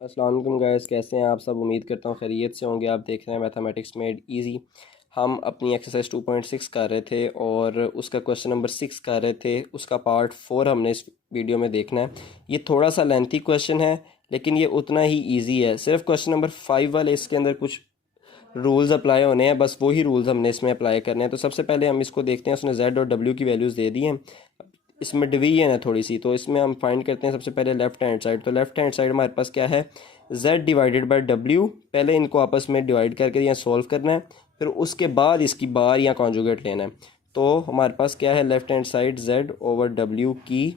अस्सलाम वालेकुम गाइस, कैसे हैं आप सब। उम्मीद करता हूँ खैरियत से होंगे। आप देख रहे हैं मैथमेटिक्स मेड इजी। हम अपनी एक्सरसाइज 2.6 कर रहे थे और उसका क्वेश्चन नंबर 6 कर रहे थे। उसका पार्ट 4 हमने इस वीडियो में देखना है। ये थोड़ा सा लेंथी क्वेश्चन है लेकिन ये उतना ही ईजी है। सिर्फ क्वेश्चन नंबर 5 वाले इसके अंदर कुछ रूल्स अप्लाई होने हैं, बस वही रूल्स हमने इसमें अप्लाई करने हैं। तो सबसे पहले हम इसको देखते हैं। उसने जेड और डब्ल्यू की वैल्यूज़ दे दी हैं। इसमें डिवीजन है थोड़ी सी, तो इसमें हम फाइंड करते हैं सबसे पहले लेफ्ट हैंड साइड। तो लेफ्ट हैंड साइड हमारे पास क्या है, z डिवाइडेड बाय w। पहले इनको आपस में डिवाइड करके यहाँ सॉल्व करना है, फिर उसके बाद इसकी बार या कॉन्जुगेट लेना है। तो हमारे पास क्या है, left hand side z over w की,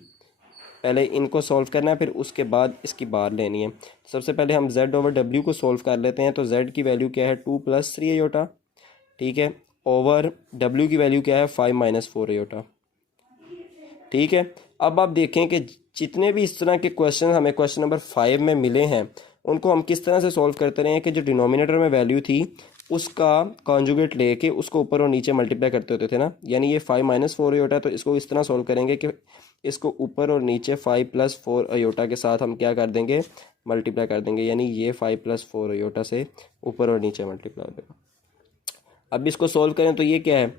पहले इनको सॉल्व करना है फिर उसके बाद इसकी बार लेनी है। तो सबसे पहले हम z ओवर w को सॉल्व कर लेते हैं। तो z की वैल्यू क्या है 2 + 3 अयोटा, ठीक है, ओवर w की वैल्यू क्या है 5 - 4 अयोटा, ठीक है। अब आप देखें कि जितने भी इस तरह के क्वेश्चन हमें क्वेश्चन नंबर 5 में मिले हैं उनको हम किस तरह से सॉल्व करते रहे हैं कि जो डिनोमिनेटर में वैल्यू थी उसका कॉन्जुगेट लेके उसको ऊपर और नीचे मल्टीप्लाई करते होते थे ना। यानी ये 5 - 4 अयोटा, तो इसको इस तरह सॉल्व करेंगे कि इसको ऊपर और नीचे 5 + 4 अयोटा के साथ हम क्या कर देंगे, मल्टीप्लाई कर देंगे। यानी ये 5 + 4 अयोटा से ऊपर और नीचे मल्टीप्लाई हो जाएगा। अब इसको सॉल्व करें तो ये क्या है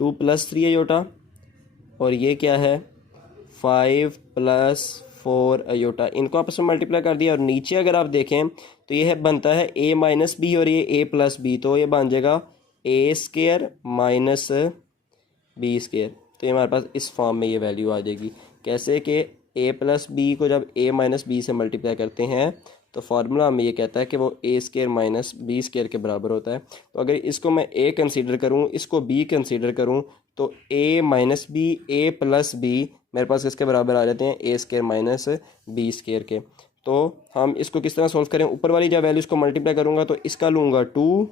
2 + 3 अयोटा, और ये क्या है 5 + 4 अयोटा। इनको आपस में मल्टीप्लाई कर दिया और नीचे अगर आप देखें तो ये है बनता है a - b और ये a + b, तो ये बन जाएगा a² - b²। तो ये हमारे पास इस फॉर्म में ये वैल्यू आ जाएगी। कैसे कि a + b को जब a - b से मल्टीप्लाई करते हैं तो फार्मूला हमें ये कहता है कि वो a² - b² के बराबर होता है। तो अगर इसको मैं a कंसीडर करूँ, इसको b कंसीडर करूँ, तो a - b a + b मेरे पास इसके बराबर आ जाते हैं a² - b² के। तो हम इसको किस तरह सोल्व करें, ऊपर वाली जब वैल्यू इसको मल्टीप्लाई करूँगा तो इसका लूँगा 2,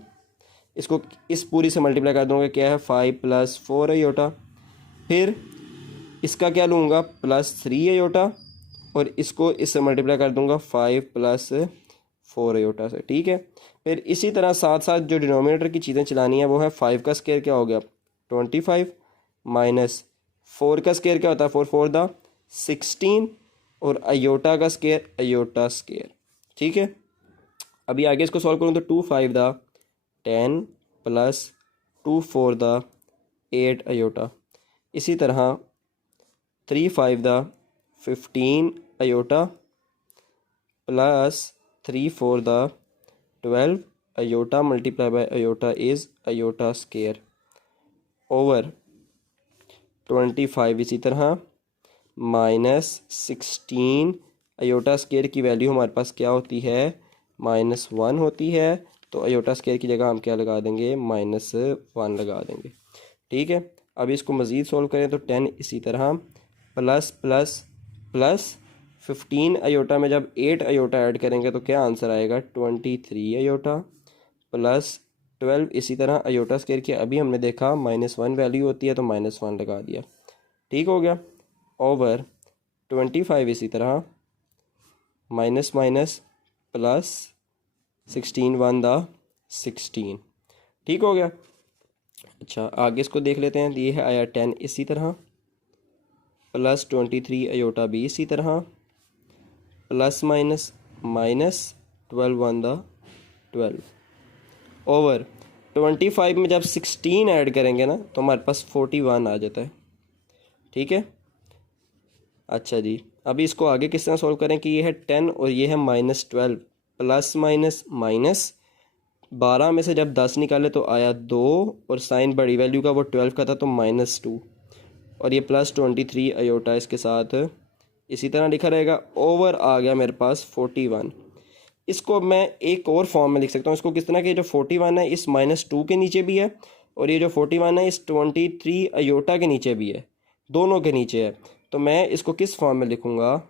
इसको इस पूरी से मल्टीप्लाई कर दूँगा, क्या है 5 + 4 अयोटा, फिर इसका क्या लूँगा +3 अयोटा, और इसको इससे मल्टीप्लाई कर दूँगा 5 + 4 अयोटा से, ठीक है। फिर इसी तरह साथ साथ जो डिनोमिनेटर की चीज़ें चलानी है वो है 5 का स्क्वायर क्या हो गया 25 माइनस 4 का स्क्वायर क्या होता है 4 4 दा 16, और अयोटा का स्क्वायर अयोटा स्क्वायर, ठीक है। अभी आगे इसको सॉल्व करूँ तो 2 5 दा 10 प्लस 2 4 दा 8 अयोटा। इसी तरह 3 5 दा 15 अयोटा प्लस 3 4 दा 12 iota multiply by iota is iota square over 25। इसी तरह -16 अयोटा स्क्वायर की वैल्यू हमारे पास क्या होती है -1 होती है, तो अयोटा स्क्वायर की जगह हम क्या लगा देंगे -1 लगा देंगे, ठीक है। अब इसको मज़ीद सोल्व करें तो 10 इसी तरह प्लस प्लस प्लस 15 अयोटा में जब 8 अयोटा ऐड करेंगे तो क्या आंसर आएगा 23 अयोटा, प्लस 12 इसी तरह अयोटा स्क्वायर की अभी हमने देखा -1 वैल्यू होती है तो -1 लगा दिया, ठीक हो गया, ओवर 25 इसी तरह माइनस माइनस प्लस 16 1 दा 16, ठीक हो गया। अच्छा आगे इसको देख लेते हैं। ये है आया 10 इसी तरह प्लस 23 अयोटा भी इसी तरह प्लस माइनस माइनस 12 1 दा 12 ओवर 25 में जब 16 ऐड करेंगे ना तो हमारे पास 41 आ जाता है, ठीक है। अच्छा जी, अभी इसको आगे किस तरह सॉल्व करें कि ये है 10 और ये है -12, प्लस माइनस माइनस 12 में से जब 10 निकाले तो आया 2, और साइन बड़ी वैल्यू का वो 12 का था तो -2, और ये प्लस 23 अयोटा इसके साथ इसी तरह लिखा रहेगा, ओवर आ गया मेरे पास 41। इसको मैं एक और फॉर्म में लिख सकता हूँ। इसको किस तरह के, जो 41 है इस -2 के नीचे भी है, और ये जो 41 है इस 23 अयोटा के नीचे भी है, दोनों के नीचे है। तो मैं इसको किस फॉर्म में लिखूँगा,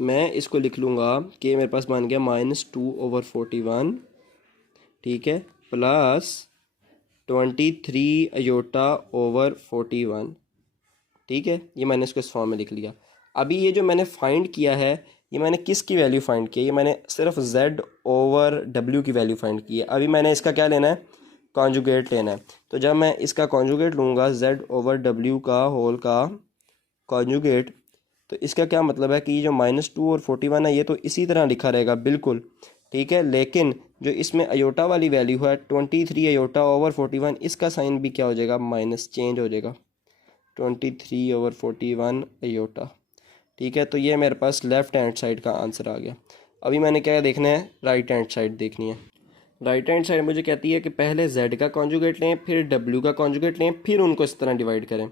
मैं इसको लिख लूँगा कि मेरे पास बन गया -2/41, ठीक है, प्लस 23 अयोटा ओवर 41, ठीक है। ये मैंने इसको इस फॉर्म में लिख लिया। अभी ये जो मैंने फाइंड किया है ये मैंने किसकी वैल्यू फाइंड की है, ये मैंने सिर्फ z ओवर w की वैल्यू फाइंड की है। अभी मैंने इसका क्या लेना है, कॉन्जुगेट लेना है। तो जब मैं इसका कॉन्जुगेट लूँगा z ओवर w का होल का कॉन्जुगेट, तो इसका क्या मतलब है कि ये जो -2 और 41 है ये तो इसी तरह लिखा रहेगा बिल्कुल, ठीक है। लेकिन जो इसमें अयोटा वाली वैल्यू है 23 अयोटा ओवर 41, इसका साइन भी क्या हो जाएगा, माइनस चेंज हो जाएगा, 23 ओवर 41 अयोटा, ठीक है। तो ये मेरे पास लेफ्ट हैंड साइड का आंसर आ गया। अभी मैंने क्या देखना है, राइट हैंड साइड देखनी है। राइट हैंड साइड मुझे कहती है कि पहले z का कॉन्जुगेट लें, फिर w का कॉन्जुगेट लें, फिर उनको इस तरह डिवाइड करें।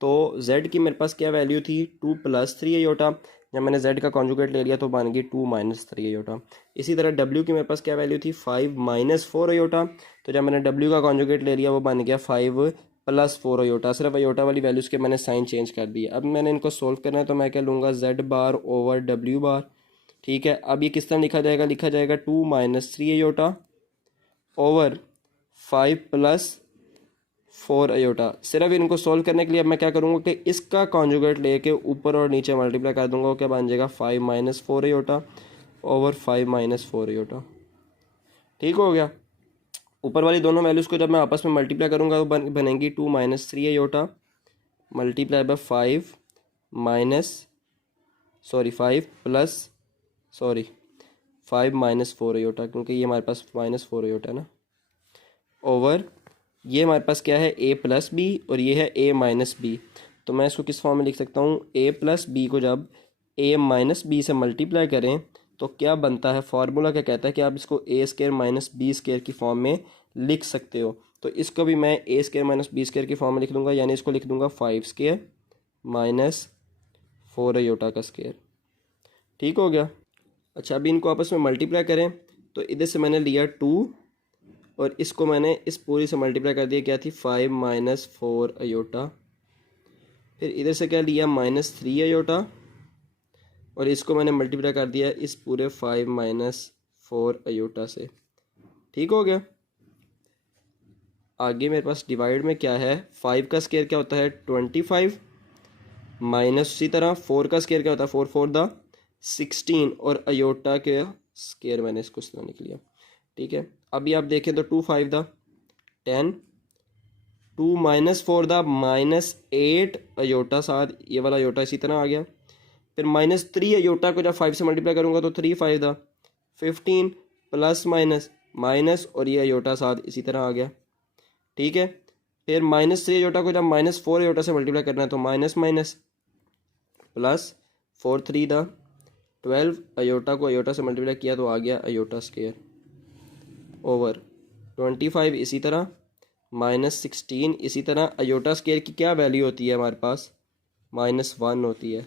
तो z की मेरे पास क्या वैल्यू थी, 2 + 3 अयोटा। जब मैंने z का कॉन्जुगेट ले लिया तो बन गई 2 - 3 अयोटा। इसी तरह w की मेरे पास क्या वैल्यू थी, 5 - 4 अयोटा। तो जब मैंने w का कॉन्जुगेट ले लिया वो बन गया 5 + 4 अयोटा। सिर्फ अयोटा वाली वैल्यूज़ के मैंने साइन चेंज कर दिए। अब मैंने इनको सोल्व करना है तो मैं क्या लूँगा, z बार ओवर w बार, ठीक है। अब ये किस तरह लिखा जाएगा, लिखा जाएगा 2 - 3 अयोटा ओवर 5 + 4 अयोटा। सिर्फ इनको सोल्व करने के लिए अब मैं क्या करूँगा कि इसका कॉन्जुगेट लेके ऊपर और नीचे मल्टीप्लाई कर दूंगा। वो क्या बन जाएगा, 5 - 4 अयोटा ओवर 5 - 4 अयोटा, ठीक हो गया। ऊपर वाली दोनों वैल्यूज़ को जब मैं आपस में मल्टीप्लाई करूँगा तो बनेंगी 2 - 3 अयोटा मल्टीप्लाई बाय 5 - 4 अयोटा, क्योंकि ये हमारे पास -4 अयोटा है ना, ओवर ये हमारे पास क्या है, a + b और ये है a - b। तो मैं इसको किस फॉर्म में लिख सकता हूँ, a + b को जब a - b से मल्टीप्लाई करें तो क्या बनता है, फार्मूला क्या कहता है कि आप इसको a² - b² की फॉर्म में लिख सकते हो। तो इसको भी मैं a² - b² की फॉर्म में लिख दूंगा, यानी इसको लिख दूंगा 5² - 4 अयोटा का स्क्वायर, ठीक हो गया। अच्छा, अभी इनको आपस में मल्टीप्लाई करें तो इधर से मैंने लिया 2 और इसको मैंने इस पूरी से मल्टीप्लाई कर दिया, क्या थी 5 - 4 अयोटा। फिर इधर से क्या लिया, -3 अयोटा और इसको मैंने मल्टीप्लाई कर दिया इस पूरे 5 - 4 अयोटा से, ठीक हो गया। आगे मेरे पास डिवाइड में क्या है, 5 का स्क्वायर क्या होता है 25 माइनस, उसी तरह 4 का स्क्वायर क्या होता है 4 4 द 16 और अयोटा के स्क्वायर मैंने इसको इस तरह लिख लिया, ठीक है। अभी आप देखें तो 2 5 द 10, 2 - 4 द -8 अयोटा, साथ ये वाला अयोटा इसी तरह आ गया। फिर -3 अयोटा को जब 5 से मल्टीप्लाई करूँगा तो 3 5 द 15 प्लस माइनस माइनस और ये अयोटा साथ इसी तरह आ गया, ठीक है। फिर -3 अयोटा को जब -4 अयोटा से मल्टीप्लाई करना है तो माइनस माइनस प्लस 4 3 द 12 अयोटा को अयोटा से मल्टीप्लाई किया तो आ गया अयोटा स्क्वायर ओवर 25 इसी तरह -16 इसी तरह। अयोटा स्क्वायर की क्या वैल्यू होती है हमारे पास, -1 होती है।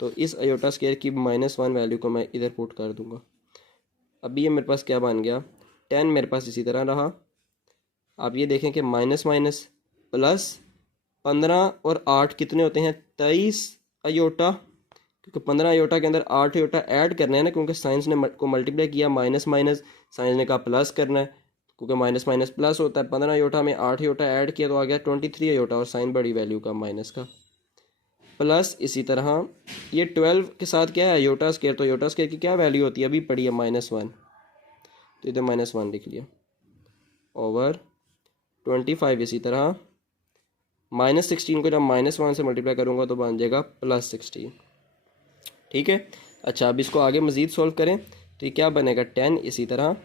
तो इस अयोटा स्क्वायर की -1 वैल्यू को मैं इधर पुट कर दूंगा। अभी ये मेरे पास क्या बन गया, 10 मेरे पास इसी तरह रहा। आप ये देखें कि माइनस माइनस प्लस 15 और 8 कितने होते हैं 23 अयोटा, क्योंकि 15 अयोटा के अंदर 8 अयोटा ऐड करना है ना, क्योंकि साइंस ने को मल्टीप्लाई किया माइनस माइनस, साइंस ने कहा प्लस करना है, क्योंकि माइनस माइनस प्लस होता है। 15 अयोटा में 8 अयोटा ऐड किया तो आ गया 23 अयोटा और साइन बड़ी वैल्यू का माइनस का, प्लस इसी तरह ये 12 के साथ क्या है अयोटा स्क्वायर, तो अयोटा स्क्वायर की क्या वैल्यू होती है अभी पड़ी है -1, तो इधर -1 लिख लिया ओवर 25 इसी तरह -16 को जब -1 से मल्टीप्लाई करूँगा तो बन जाएगा +16, ठीक है। अच्छा, अब इसको आगे मज़ीद सॉल्व करें तो ये क्या बनेगा 10 इसी तरह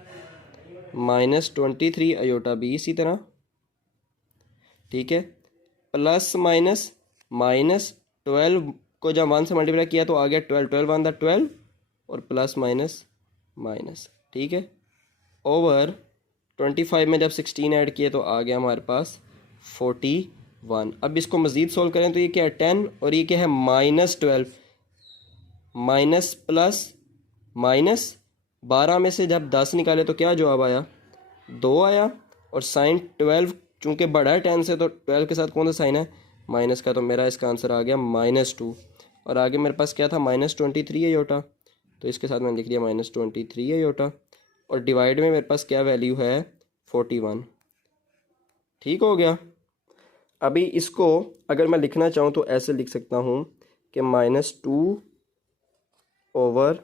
-23 अयोटा भी इसी तरह, ठीक है। प्लस माइनस माइनस 12 को जब 1 से मल्टीप्लाई किया तो आ गया 12, 12 1 द 12 और प्लस माइनस माइनस, ठीक है, ओवर 25 में जब 16 ऐड किए तो आ गया हमारे पास 41। अब इसको मज़ीद सोल्व करें तो ये क्या है 10 और ये क्या है -12, माइनस प्लस माइनस 12 में से जब 10 निकाले तो क्या जवाब आया 2 आया, और साइन 12 चूँकि बड़ा है 10 से तो 12 के साथ कौन सा साइन है माइनस का, तो मेरा इसका आंसर आ गया -2। और आगे मेरे पास क्या था -23 अयोटा, तो इसके साथ मैंने लिख लिया -23 अयोटा, और डिवाइड में मेरे पास क्या वैल्यू है 41, ठीक हो गया। अभी इसको अगर मैं लिखना चाहूँ तो ऐसे लिख सकता हूँ कि -2 ओवर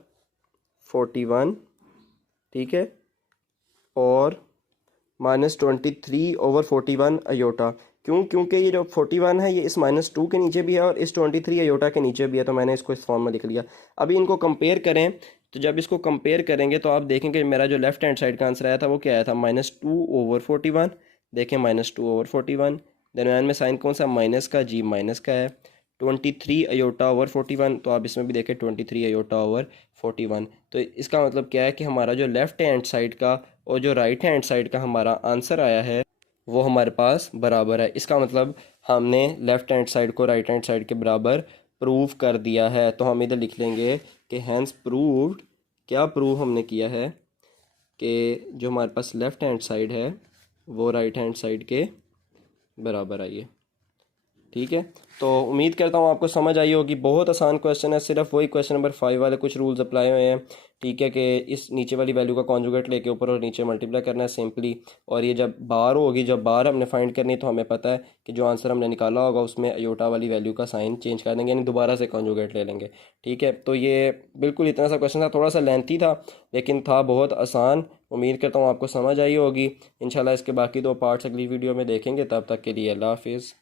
41, ठीक है, और -23 ओवर 41 अयोटा, क्योंकि ये जो 41 है ये इस -2 के नीचे भी है और इस 23 अयोटा के नीचे भी है, तो मैंने इसको इस फॉर्म में लिख लिया। अभी इनको कंपेयर करें, तो जब इसको कंपेयर करेंगे तो आप देखेंगे मेरा जो लेफ्ट हैंड साइड का आंसर आया था वो क्या आया था, -2/41। देखें -2/41, दरम्यान में साइन कौन सा, माइनस का, जी माइनस का है। 23 अयोटा ओवर 41, तो आप इसमें भी देखें 23 अयोटा ओवर 41। तो इसका मतलब क्या है कि हमारा जो लेफ्ट हैंड साइड का और जो राइट हैंड साइड का हमारा आंसर आया है वो हमारे पास बराबर है। इसका मतलब हमने लेफ्ट हैंड साइड को राइट हैंड साइड के बराबर प्रूव कर दिया है। तो हम इधर लिख लेंगे कि हैंस प्रूव्ड, क्या प्रूव हमने किया है कि जो हमारे पास लेफ्ट हैंड साइड है वो राइट हैंड साइड के बराबर आई है। ठीक है, तो उम्मीद करता हूँ आपको समझ आई होगी। बहुत आसान क्वेश्चन है, सिर्फ वही क्वेश्चन नंबर 5 वाले कुछ रूल्स अप्लाई हुए हैं। ठीक है, कि इस नीचे वाली वैल्यू का कॉन्जुगेट लेके ऊपर और नीचे मल्टीप्लाई करना है सिंपली, और ये जब बार होगी, जब बार हमने फाइंड करनी तो हमें पता है कि जो आंसर हमने निकाला होगा उसमें अयोटा वाली वैल्यू का साइन चेंज कर देंगे, यानी दोबारा से कॉन्जुगेट ले लेंगे। ठीक है, तो ये बिल्कुल इतना सा क्वेश्चन था, थोड़ा सा लेंथी था लेकिन था बहुत आसान। उम्मीद करता हूँ आपको समझ आई होगी। इंशाल्लाह इसके बाकी 2 पार्ट्स अगली वीडियो में देखेंगे, तब तक के लिए अल्लाह हाफिज़।